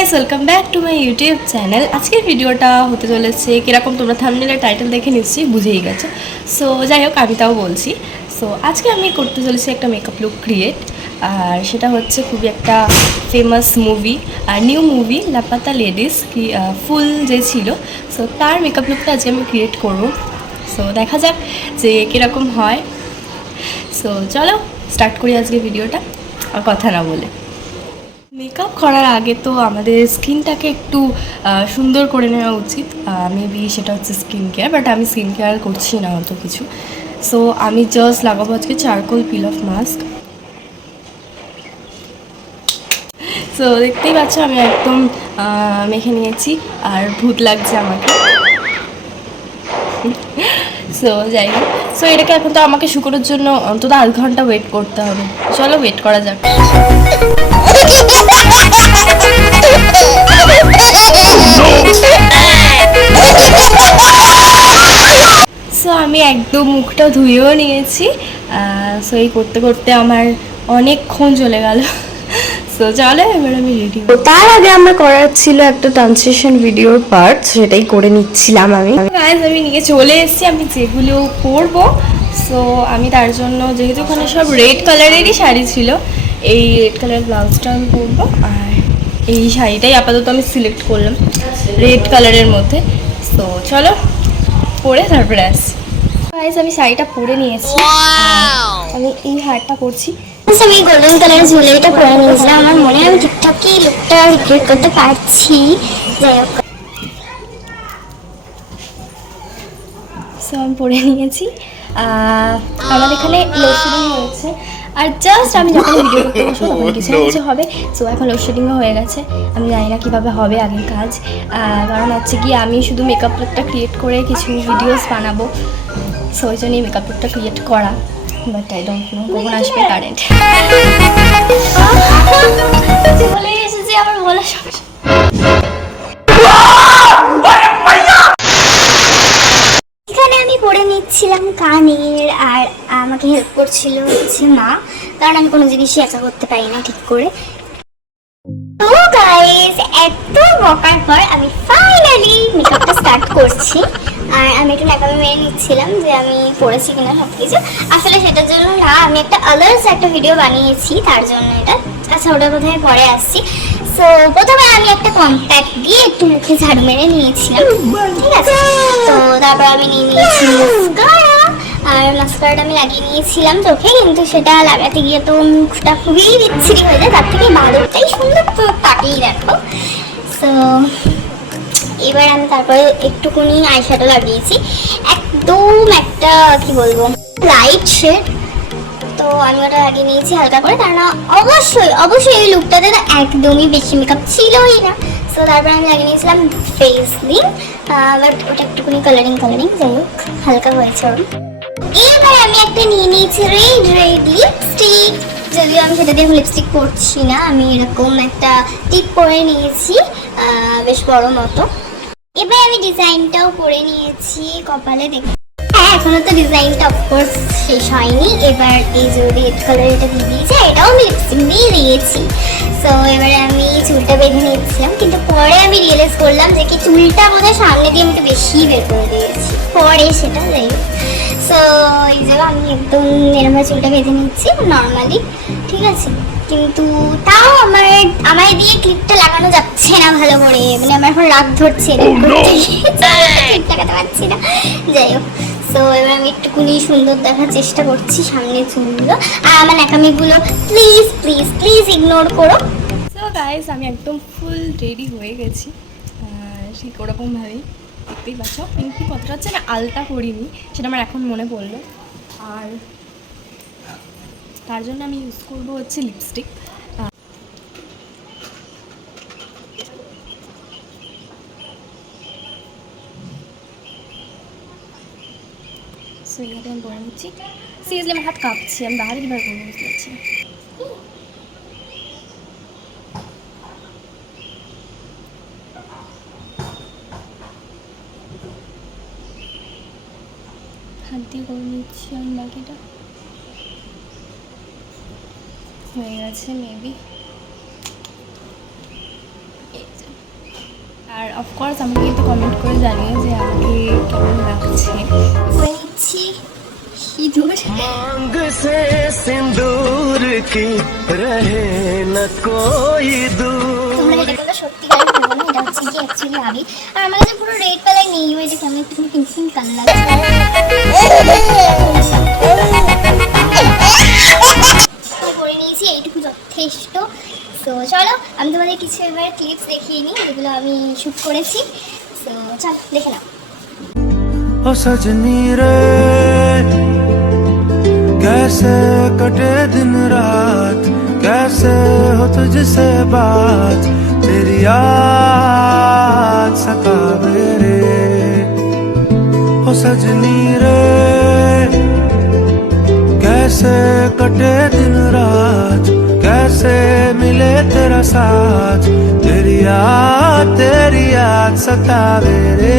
Guys, welcome back to my YouTube channel. আজকের ভিডিওটা হতে চলেছে কীরকম, তোমরা থাম্বনেলের টাইটেল দেখে নিশ্চয়ই বুঝেই গেছো। সো যাই হোক, আমি তাও বলছি। সো আজকে আমি করতে চলেছি একটা মেকআপ লুক ক্রিয়েট, আর সেটা হচ্ছে খুবই একটা ফেমাস মুভি আর নিউ মুভি লাপাতা লেডিস কি ফুল যে ছিল, সো তার মেকআপ লুকটা আজকে আমি ক্রিয়েট করব। সো দেখা যাক যে কীরকম হয়। সো চলো স্টার্ট করি আজকে ভিডিওটা, আর কথা না বলে। মেকআপ করার আগে তো আমাদের স্কিনটাকে একটু সুন্দর করে নেওয়া উচিত। মেবি সেটা হচ্ছে স্কিন কেয়ার, বাট আমি স্কিন কেয়ার করছি না অত কিছু। সো আমি জাস্ট লাগাবো আজকে charcoal pin of mask. So দেখতেই পাচ্ছ আমি একদম মেখে নিয়েছি, আর ভূত লাগছে আমাকে। সো যাই হোক, সো এটাকে এখন তো আমাকে শুকোনোর জন্য অন্তত আধ ঘন্টা ওয়েট করতে হবে। চলো ওয়েট করা যাক। সো আমি একদম মুখটা ধুয়েও নিয়েছি। সো এই করতে করতে আমার অনেকক্ষণ চলে গেল। সো চলো এবার আমি রেডি। তার আগে আমার করার ছিল একটা ট্রান্সলেশন ভিডিওর পার্ট, সেটাই করে নিচ্ছিলাম আমি। গাইস, আমি নিয়ে চলে এসেছি আমি যেগুলো করব। সো আমি তার জন্য, যেহেতু ওখানে সব রেড কালারেরই শাড়ি ছিল, এই রেড কালার ব্লাউজটা আমি পরবো, আর এই শাড়িটাই আপাতত আমি সিলেক্ট করলাম রেড কালারের মধ্যে। সো চলো পরে তারপরে আসি। গাইস, আমি শাড়িটা পরে নিয়েছি, আমি এই হারটা করছি। আমি গোল্ডেন কালারের জুয়েলারিটা পরে নিয়েছিলাম। আমার মনে হয় আমি ঠিকঠাকই লুকটা রিক্রিয়েট করতে পারছি। যাই হোক, সো আমি পরে নিয়েছি। আমার এখানে লোডশেডিং হয়েছে, আর জাস্ট আমি যখন ভিডিও করতে বসবো তখন কিছু না কিছু হবে। সো এখন লোডশেডিংও হয়ে গেছে, আমি জানি না কীভাবে হবে আগের কাজ। কারণ হচ্ছে কি, আমি শুধু মেকআপ লুকটা ক্রিয়েট করে কিছু ভিডিওস বানাবো। সো ওই জন্যই মেকআপ লুকটা ক্রিয়েট করা, বাট আই ডোন্ট নো কখন আসবে কারেন্ট। চলে এসেছি আমার বলার সমস্যা। এখানে আমি পরে নিচ্ছিলাম কানের, আর আমাকে হেল্প করছিল হচ্ছে মা, কারণ আমি কোনো জিনিসই একা করতে পারি না ঠিক করে। তো গাইস, এত বকার পর আমি ফাইনালি মেকআপটা স্টার্ট করছি। আর আমি একটু ন্যাকামি মেরে নিচ্ছিলাম যে আমি পড়েছি কিনা সব কিছু। আসলে সেটার জন্য না, আমি একটা আদার্স একটা ভিডিও বানিয়েছি তার জন্য এটা। আচ্ছা, ওটা কোথায় পরে আসছি। সো প্রথমে আমি একটা কম্প্যাক্ট দিয়ে একটু মুখে ঝাড়ু মেরে নিয়েছিলাম, ঠিক আছে। তো তারপর আমি নিয়ে নিয়েছি মাস্কারা, আর মাস্কারাটা আমি লাগিয়ে নিয়েছিলাম চোখে, কিন্তু সেটা লাগাতে গিয়ে তো মুখটা খুবই বিচ্ছিরি হয়ে যায়, তার থেকে বাদরটাই সুন্দর তো তাকেই দেখো। সো এবার আমি তারপরে একটুকুনি আইশ্যাডো লাগিয়েছি, একদম একটা কি বলবো লাইট শেড। তো আমি ওটা লাগিয়ে নিয়েছি হালকা করে, কারণ অবশ্যই অবশ্যই এই লুকটাতে তো একদমই বেশি মেকআপ ছিলই না। সো তারপর আমি লাগিয়ে নিয়েছিলাম ফেস লিং, বাট ওটা একটুকুনি কালারিং যাই হোক হালকা হয়েছে ওর। এবার আমি একটা নিয়ে নিয়েছি রেড লিপস্টিক, যদিও আমি সেটা দিয়ে লিপস্টিক পরছি না, আমি এরকম একটা টিপ পরে নিয়েছি বেশ বড় মতো। এবার আমি ডিজাইনটাও করে নিয়েছি কপালে, দেখতে এখনো তো ডিজাইনটা অফকোর্স শেষ হয়নি। এবার এই যে রেড কালার এটা দিয়ে দিয়েছি, এটাও আমি লিপস্টিক দিয়ে দিয়েছি। সো এবারে আমি চুলটা বেঁধে নিচ্ছিলাম, কিন্তু পরে আমি রিয়েলাইজ করলাম যে কি চুলটা বোধহয় সামনে দিয়ে আমি একটু বেশি বের করে দিয়েছি পরে, সেটা যাই হোক। সো এই যে আমি একদম এরমভাবে চুলটা বেঁধে নিচ্ছি নর্মালি, ঠিক আছে। কিন্তু তাও আমায় দিয়ে ক্লিপটা লাগানো যাচ্ছে না ভালো করে, মানে আমার এখন রাগ ধরছে, লাগাতে পারছি না। যাই হোক, সো এবার আমি একটুকুনি সুন্দর দেখার চেষ্টা করছি সামনে চুলগুলো, আর আমার ন্যাকামিগুলো প্লিজ প্লিজ প্লিজ ইগনোর করো। সো গাইস, আমি একদম ফুল রেডি হয়ে গেছি, ঠিক ওরকমভাবেই দেখতেই পাচ্ছ। কিন্তু কতটা হচ্ছে না, আলতা করিনি, সেটা আমার এখন মনে পড়লো। আর তার জন্য আমি ইউজ করবো হচ্ছে লিপস্টিক। সো এইভাবে আমি পরে নিচ্ছি। সিরিয়াসলি আমার হাত কাঁপছি, আমি বাইরে কীভাবে করবো বুঝতে পারছি না। হাত দিয়ে করে নিচ্ছি আমি, বাকিটা হয়ে গেছে মেবি। আর অফকোর্স আমাকে কিন্তু কমেন্ট করে জানিও যে আমাকে কেমন লাগছে। করে নিচ্ছি সিঁদুর। मांग से सिंदूर की रहे न कोई दूर। তোমরা এটা করলে সত্যিকারের করবো না, এটা হচ্ছে কি অ্যাকচুয়ালি আবির। আর আমার কাছে পুরো রেড কালার নেই, ওই যে কেমন একটু পিঙ্ক পিঙ্ক কালার লাগে। করে নিয়েছি, এইটুকু যথেষ্ট। তো চলো আমি তোমাদের কিছু এবার ক্লিপস দেখিয়ে নিই যেগুলো আমি শ্যুট করেছি। তো চলো দেখে নাও। ओ सजनी रे कैसे कटे दिन रात, कैसे हो तुझसे बात, तेरी याद सतावे रे। ओ सजनी रे कैसे कटे दिन रात, कैसे मिले तेरा साथ, तेरी याद सतावे रे।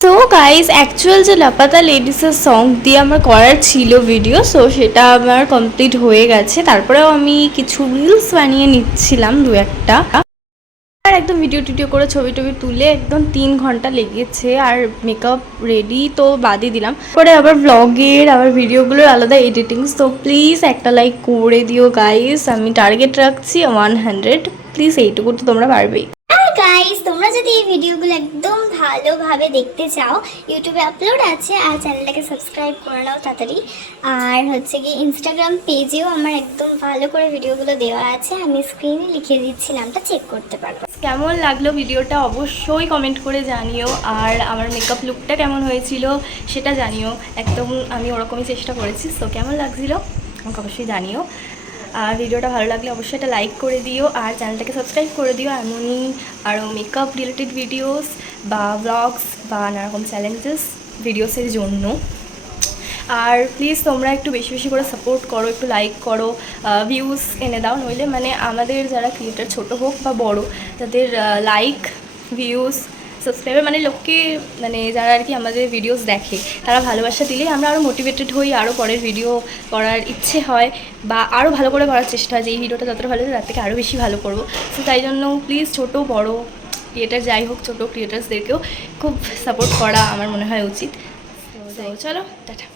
তো গাইস অ্যাকচুয়াল যে লাপাতা লেডিসের সং দিয়ে আমার করার ছিল ভিডিও, সো সেটা আমার কমপ্লিট হয়ে গেছে। তারপরেও আমি কিছু রিলস বানিয়ে নিচ্ছিলাম দু একটা, আর একদম ভিডিও টিডিও করে ছবি টবি তুলে একদম 3 ঘন্টা লেগেছে। আর মেকআপ রেডি তো বাদই দিলাম, পরে আবার ব্লগের আবার ভিডিওগুলোর আলাদা এডিটিং। তো প্লিজ একটা লাইক করে দিও গাইস, আমি টার্গেট রাখছি 100। প্লিজ এইটুকু তো তোমরা পারবেই। গাইস তোমরা যদি এই ভিডিওগুলো একদম ভালোভাবে দেখতে চাও, ইউটিউবে আপলোড আছে, আর চ্যানেলটাকে সাবস্ক্রাইব করে নাও তাড়াতাড়ি। আর হচ্ছে কি ইনস্টাগ্রাম পেজেও আমার একদম ভালো করে ভিডিওগুলো দেওয়া আছে, আমি স্ক্রিনে লিখে দিচ্ছি, নামটা চেক করতে পারো। কেমন লাগলো ভিডিওটা অবশ্যই কমেন্ট করে জানিও, আর আমার মেকআপ লুকটা কেমন হয়েছিল সেটা জানিও। একদম আমি ওরকমই চেষ্টা করেছি। সো কেমন লাগছিল আমাকে অবশ্যই জানিও। আর ভিডিওটা ভালো লাগলে অবশ্যই একটা লাইক করে দিও, আর চ্যানেলটাকে সাবস্ক্রাইব করে দিও এমনই আরও মেকআপ রিলেটেড ভিডিওস বা ব্লগস বা নানারকম চ্যালেঞ্জেস ভিডিওসের জন্য। আর প্লিজ তোমরা একটু বেশি বেশি করে সাপোর্ট করো, একটু লাইক করো, ভিউজ এনে দাও। নইলে মানে আমাদের যারা ক্রিয়েটার ছোট হোক বা বড়, তাদের লাইক ভিউজ সাবস্ক্রাইবার মানে লোককে মানে যারা আর কি আমাদের ভিডিওস দেখে, তারা ভালোবাসা দিলেই আমরা আরও মোটিভেটেড হই, আরও পরের ভিডিও করার ইচ্ছে হয় বা আরও ভালো করে করার চেষ্টা হয় যে এই ভিডিওটা যতটা ভালো তার থেকে আরও বেশি ভালো করবো। তো তাই জন্য প্লিজ ছোট বড় ক্রিয়েটার যাই হোক, ছোটো ক্রিয়েটার্সদেরকেও খুব সাপোর্ট করা আমার মনে হয় উচিত। তো চলো টাটা।